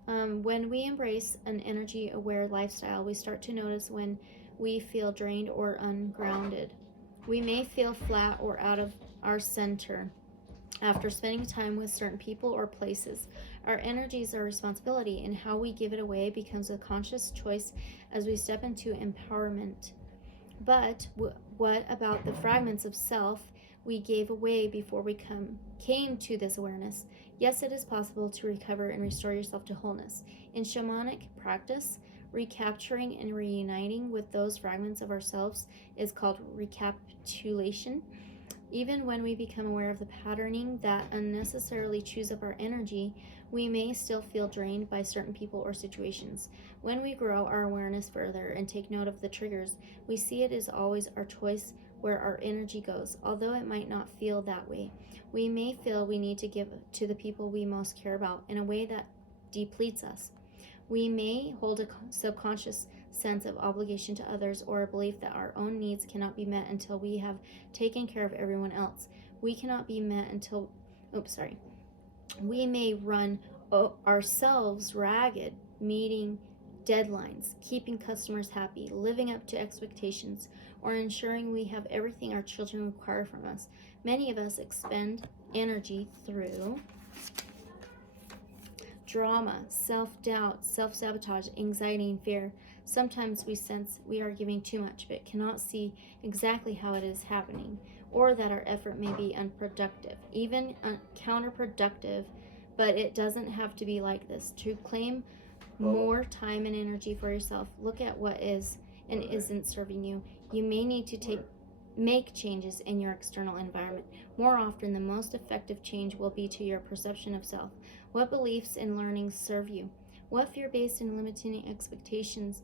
When we embrace an energy-aware lifestyle, we start to notice when we feel drained or ungrounded. We may feel flat or out of our center after spending time with certain people or places. Our energy is our responsibility, and how we give it away becomes a conscious choice as we step into empowerment. But what about the fragments of self we gave away before we came to this awareness? Yes, it is possible to recover and restore yourself to wholeness. In shamanic practice, recapturing and reuniting with those fragments of ourselves is called recapitulation. Even when we become aware of the patterning that unnecessarily chews up our energy, we may still feel drained by certain people or situations. When we grow our awareness further and take note of the triggers, we see it is always our choice where our energy goes. Although it might not feel that way, we may feel we need to give to the people we most care about in a way that depletes us. We may hold a subconscious sense of obligation to others, or a belief that our own needs cannot be met until we have taken care of everyone else. We cannot be met until, we may run ourselves ragged, meeting deadlines, keeping customers happy, living up to expectations, or ensuring we have everything our children require from us. Many of us expend energy through drama, self-doubt, self-sabotage, anxiety, and fear. Sometimes we sense we are giving too much, but cannot see exactly how it is happening, or that our effort may be unproductive, even counterproductive, but it doesn't have to be like this. To claim more time and energy for yourself, look at what is and isn't serving you. You may need to take make changes in your external environment. More often, the most effective change will be to your perception of self. What beliefs and learnings serve you? What fear-based and limiting expectations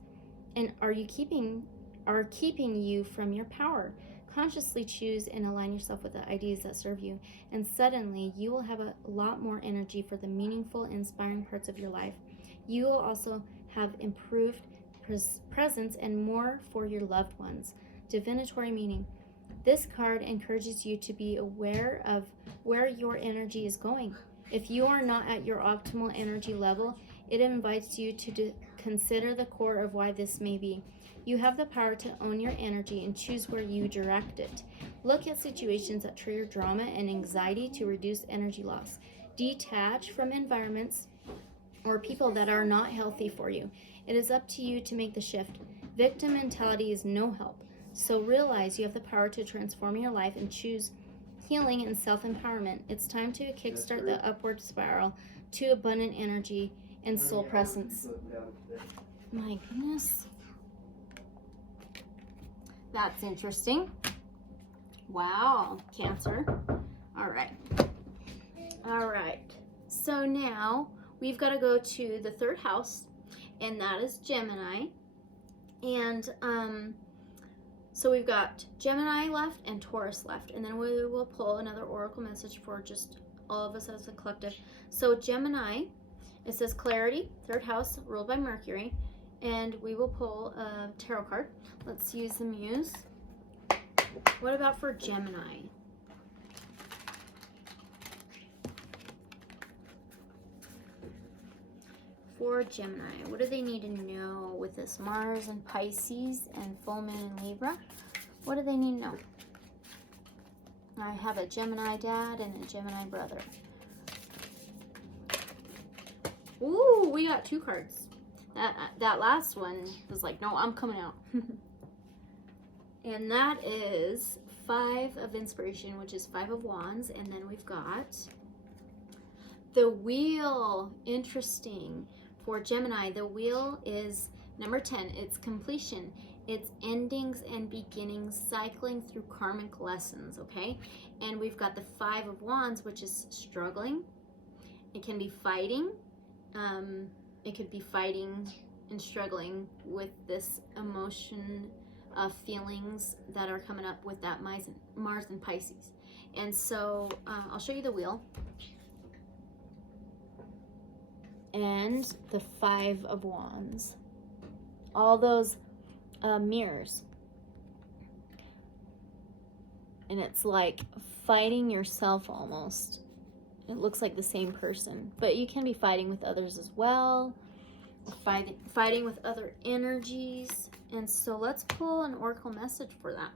and are keeping you from your power? Consciously choose and align yourself with the ideas that serve you, and suddenly you will have a lot more energy for the meaningful, inspiring parts of your life. You will also have improved presence and more for your loved ones. Divinatory meaning. This card encourages you to be aware of where your energy is going. If you are not at your optimal energy level, it invites you to consider the core of why this may be. You have the power to own your energy and choose where you direct it. Look at situations that trigger drama and anxiety to reduce energy loss. Detach from environments or people that are not healthy for you. It is up to you to make the shift. Victim mentality is no help. So realize you have the power to transform your life and choose healing and self-empowerment. It's time to kickstart the upward spiral to abundant energy and soul presence. My goodness. That's interesting. Wow, Cancer. All right. So now we've got to go to the third house, and that is Gemini. And so we've got Gemini left and Taurus left, and then we will pull another oracle message for just all of us as a collective. So Gemini, it says clarity, third house, ruled by Mercury, and we will pull a tarot card. Let's use the Muse. What about for Gemini? For Gemini, what do they need to know with this Mars in Pisces and full moon in Libra? What do they need to know? I have a Gemini dad and a Gemini brother. Ooh, we got 2 cards. That last one was like, no, I'm coming out. And that is 5 of Inspiration, which is 5 of Wands. And then we've got the Wheel. Interesting. For Gemini, the Wheel is number 10. It's completion. It's endings and beginnings, cycling through karmic lessons, okay? And we've got the 5 of Wands, which is struggling. It can be fighting. It could be fighting and struggling with this emotion of feelings that are coming up with that Mars in Pisces. And so I'll show you the Wheel. And the 5 of Wands. All those mirrors. And it's like fighting yourself almost. It looks like the same person. But you can be fighting with others as well. Fighting with other energies. And so let's pull an oracle message for that.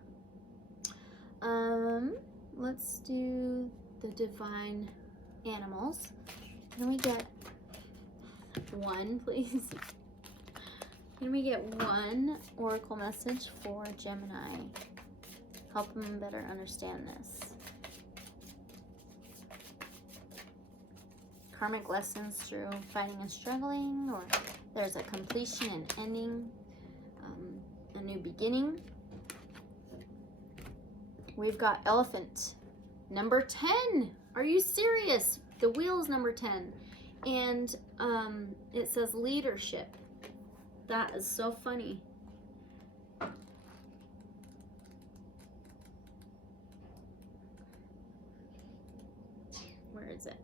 Let's do the divine animals. Can we get 1, please? Can we get 1 oracle message for Gemini? Help them better understand this. Karmic lessons through fighting and struggling, or there's a completion and ending, a new beginning. We've got Elephant, number 10. Are you serious? The Wheel is number 10. And it says leadership. That is so funny. Where is it?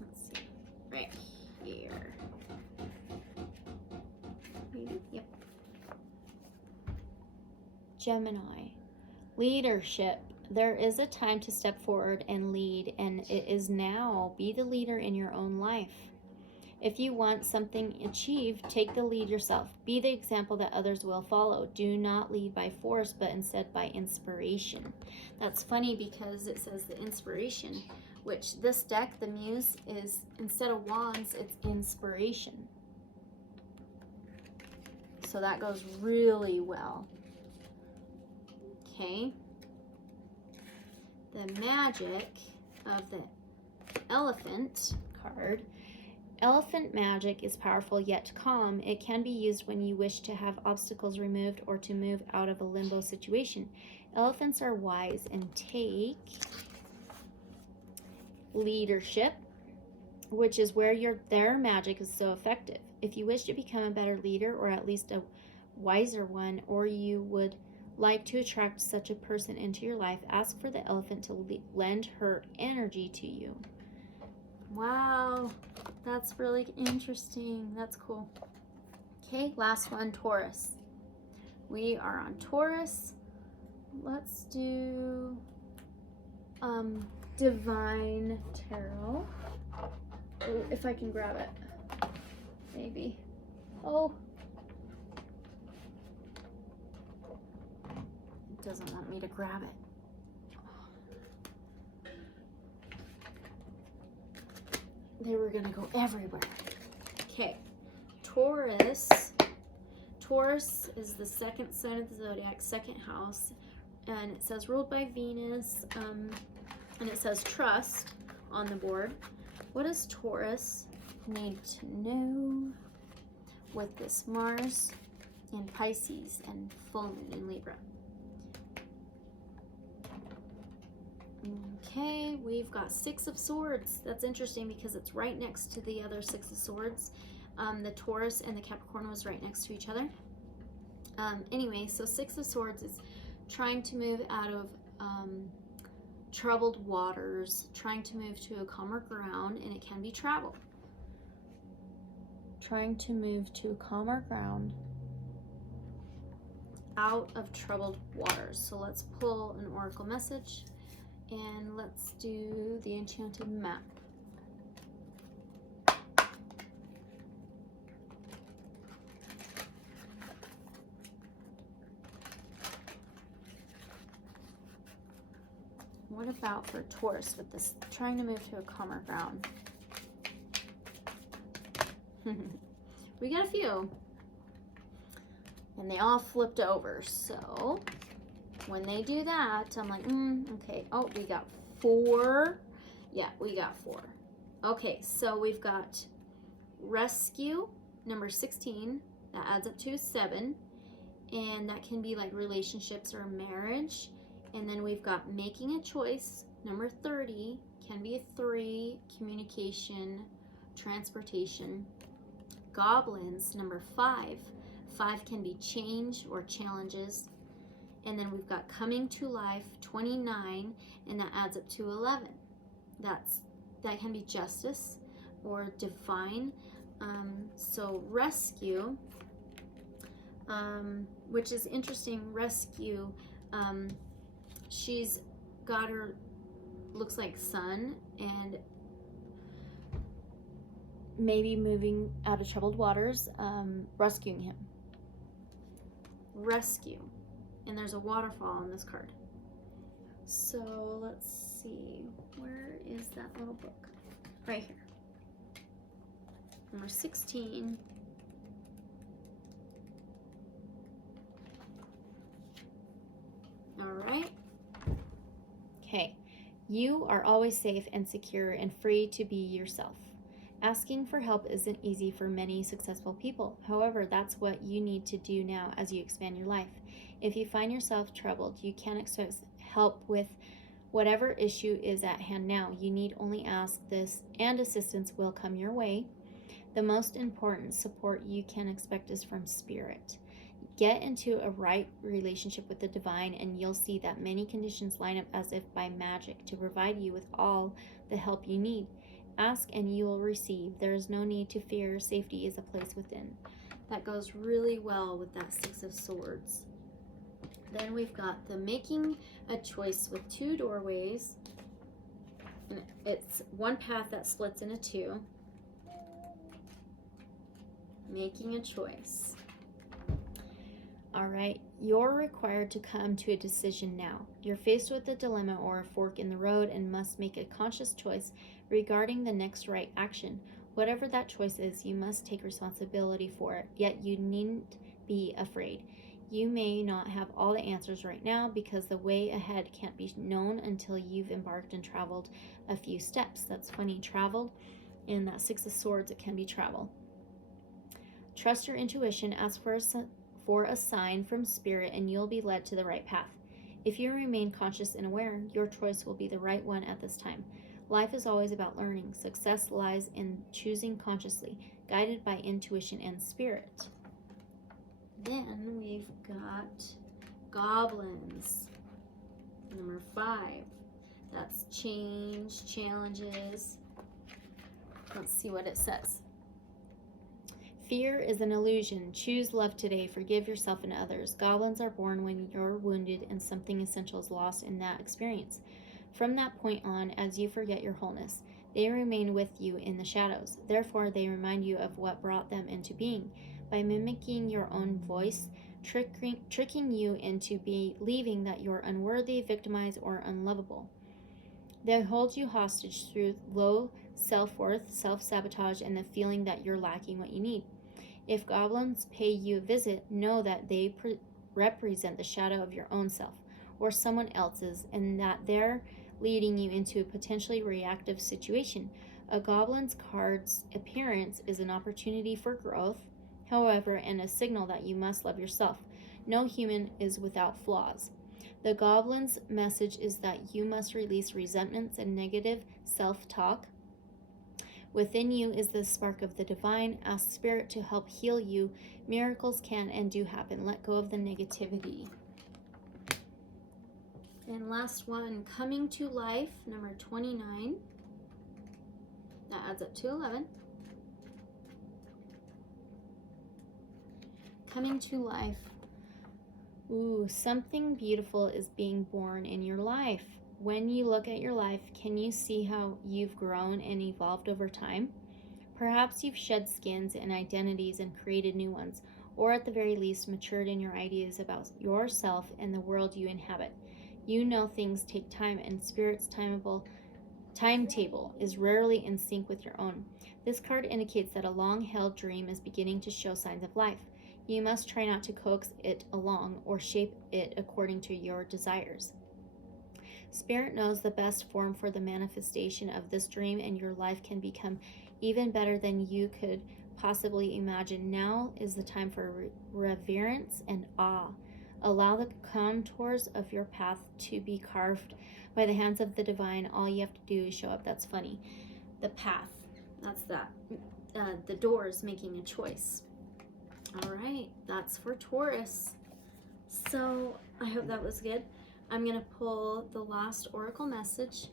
Let's see. Right here. Maybe? Yep. Gemini. Leadership. There is a time to step forward and lead, and it is now. Be the leader in your own life. If you want something achieved, take the lead yourself. Be the example that others will follow. Do not lead by force, but instead by inspiration. That's funny because it says the inspiration, which this deck, the Muse, is instead of wands, it's inspiration. So that goes really well. Okay. The magic of the Elephant card. Elephant magic is powerful yet calm. It can be used when you wish to have obstacles removed or to move out of a limbo situation. Elephants are wise and take leadership, which is where their magic is so effective. If you wish to become a better leader, or at least a wiser one, or you would like to attract such a person into your life, ask for the elephant to lend her energy to you. Wow, that's really interesting. That's cool. Okay, last one, Taurus. We are on Taurus. Let's do Divine Tarot. Oh, if I can grab it. Maybe. Oh. It doesn't want me to grab it. They were gonna go everywhere. Okay. Taurus. Taurus is the second sign of the zodiac, second house. And it says ruled by Venus. And it says trust on the board. What does Taurus need to know with this Mars in Pisces and full moon in Libra? Okay, we've got Six of Swords. That's interesting because it's right next to the other Six of Swords. The Taurus and the Capricorn was right next to each other. Anyway, so Six of Swords is trying to move out of troubled waters, trying to move to a calmer ground, and it can be travel. Trying to move to a calmer ground out of troubled waters. So let's pull an oracle message, and let's do the enchanted map. What about for Taurus with this trying to move to a calmer ground? We got a few. And they all flipped over. So when they do that, I'm like, okay. Oh, we got 4. Yeah, we got 4. Okay, so we've got rescue, number 16. That adds up to 7. And that can be like relationships or marriage. And then we've got making a choice, number 30, can be a 3, communication, transportation. Goblins, number 5. 5 can be change or challenges. And then we've got coming to life, 29, and that adds up to 11. That can be justice or divine. So rescue, which is interesting, rescue, she's got her, looks like son, and maybe moving out of troubled waters, rescuing him. Rescue. And there's a waterfall on this card. So let's see. Where is that little book? Right here. Number 16. All right. Okay. You are always safe and secure and free to be yourself. Asking for help isn't easy for many successful people. However, that's what you need to do now as you expand your life. If you find yourself troubled, you can't expect help with whatever issue is at hand now. You need only ask this, and assistance will come your way. The most important support you can expect is from Spirit. Get into a right relationship with the divine, and you'll see that many conditions line up as if by magic to provide you with all the help you need. Ask and you will receive. There is no need to fear. Safety is a place within. That goes really well with that Six of Swords. Then we've got the making a choice with 2 doorways. And it's one path that splits into 2. Making a choice. All right, you're required to come to a decision now. You're faced with a dilemma or a fork in the road and must make a conscious choice regarding the next right action. Whatever that choice is, you must take responsibility for it, yet you needn't be afraid. You may not have all the answers right now because the way ahead can't be known until you've embarked and traveled a few steps. That's funny, traveled. In that Six of Swords, it can be travel. Trust your intuition, ask for a sign from Spirit, and you'll be led to the right path. If you remain conscious and aware, your choice will be the right one at this time. Life is always about learning. Success lies in choosing consciously, guided by intuition and spirit. Then we've got goblins. Number 5. That's change, challenges. Let's see what it says. Fear is an illusion. Choose love today. Forgive yourself and others. Goblins are born when you're wounded and something essential is lost in that experience. From that point on, as you forget your wholeness, they remain with you in the shadows. Therefore, they remind you of what brought them into being. By mimicking your own voice, tricking you into believing that you're unworthy, victimized, or unlovable. They hold you hostage through low self-worth, self-sabotage, and the feeling that you're lacking what you need. If goblins pay you a visit, know that they represent the shadow of your own self or someone else's, and that they're leading you into a potentially reactive situation. A goblin's card's appearance is an opportunity for growth, however, and a signal that you must love yourself. No human is without flaws. The goblin's message is that you must release resentments and negative self-talk. Within you is the spark of the divine. Ask Spirit to help heal you. Miracles can and do happen. Let go of the negativity. And last one, coming to life, number 29. That adds up to 11. Coming to life. Ooh, something beautiful is being born in your life. When you look at your life, can you see how you've grown and evolved over time? Perhaps you've shed skins and identities and created new ones, or at the very least matured in your ideas about yourself and the world you inhabit. You know things take time, and Spirit's timetable is rarely in sync with your own. This card indicates that a long-held dream is beginning to show signs of life. You must try not to coax it along or shape it according to your desires. Spirit knows the best form for the manifestation of this dream, and your life can become even better than you could possibly imagine. Now is the time for reverence and awe. Allow the contours of your path to be carved by the hands of the divine. All you have to do is show up. That's funny. The path. That's that. The doors making a choice. All right. That's for Taurus. So I hope that was good. I'm going to pull the last oracle message.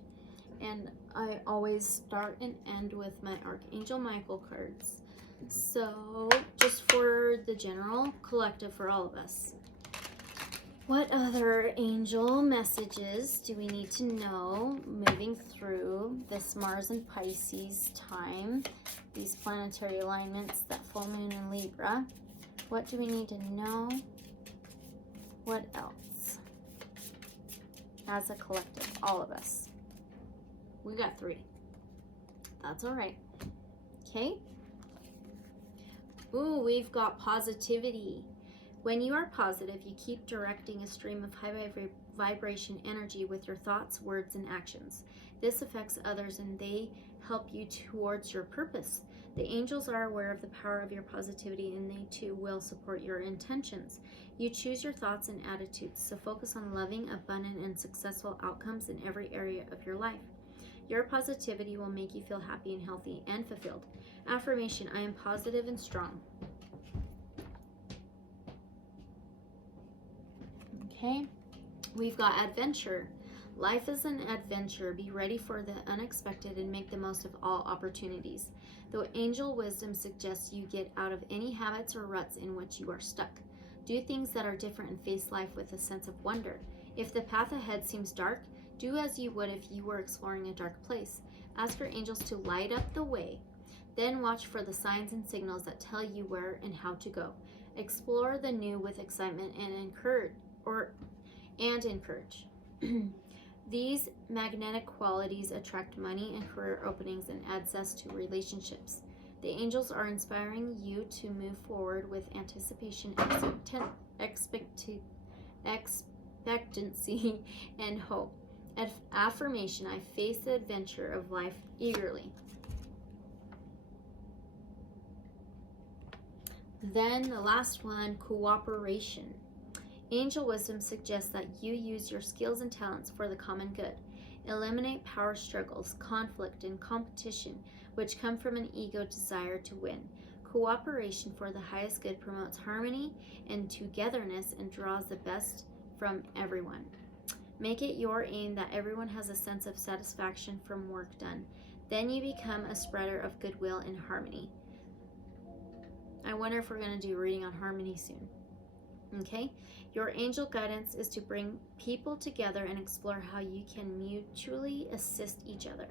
And I always start and end with my Archangel Michael cards. So just for the general collective for all of us. What other angel messages do we need to know moving through this Mars in Pisces time? These planetary alignments, that full moon in Libra. What do we need to know? What else? As a collective, all of us. We got 3. That's all right. Okay. Ooh, we've got positivity. When you are positive, you keep directing a stream of high vibration energy with your thoughts, words, and actions. This affects others and they help you towards your purpose. The angels are aware of the power of your positivity and they too will support your intentions. You choose your thoughts and attitudes, so focus on loving, abundant, and successful outcomes in every area of your life. Your positivity will make you feel happy and healthy and fulfilled. Affirmation: I am positive and strong. Okay, we've got adventure. Life is an adventure. Be ready for the unexpected and make the most of all opportunities. Though angel wisdom suggests you get out of any habits or ruts in which you are stuck. Do things that are different and face life with a sense of wonder. If the path ahead seems dark, do as you would if you were exploring a dark place. Ask your angels to light up the way. Then watch for the signs and signals that tell you where and how to go. Explore the new with excitement and encourage. These magnetic qualities attract money and career openings and add zest to relationships. The angels are inspiring you to move forward with anticipation, expectancy, and hope. Affirmation: I face the adventure of life eagerly. Then the last one, cooperation. Angel wisdom suggests that you use your skills and talents for the common good. Eliminate power struggles, conflict, and competition, which come from an ego desire to win. Cooperation for the highest good promotes harmony and togetherness and draws the best from everyone. Make it your aim that everyone has a sense of satisfaction from work done. Then you become a spreader of goodwill and harmony. I wonder if we're going to do a reading on harmony soon. Okay? Your angel guidance is to bring people together and explore how you can mutually assist each other.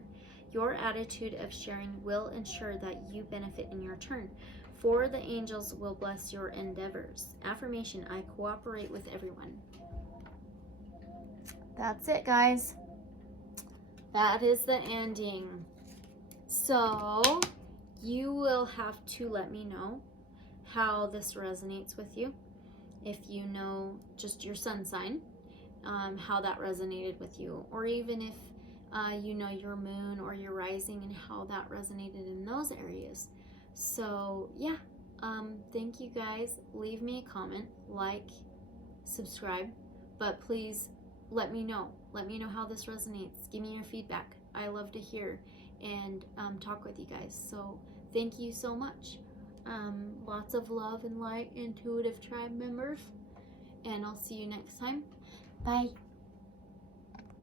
Your attitude of sharing will ensure that you benefit in your turn, for the angels will bless your endeavors. Affirmation: I cooperate with everyone. That's it, guys. That is the ending. So, you will have to let me know how this resonates with you. If you know just your sun sign, how that resonated with you, or even if you know your moon or your rising and how that resonated in those areas. So yeah, thank you guys. Leave me a comment, like, subscribe, but please let me know how this resonates. Give me your feedback. I love to hear and talk with you guys. So thank you so much. Lots of love and light, intuitive tribe members, and I'll see you next time. Bye.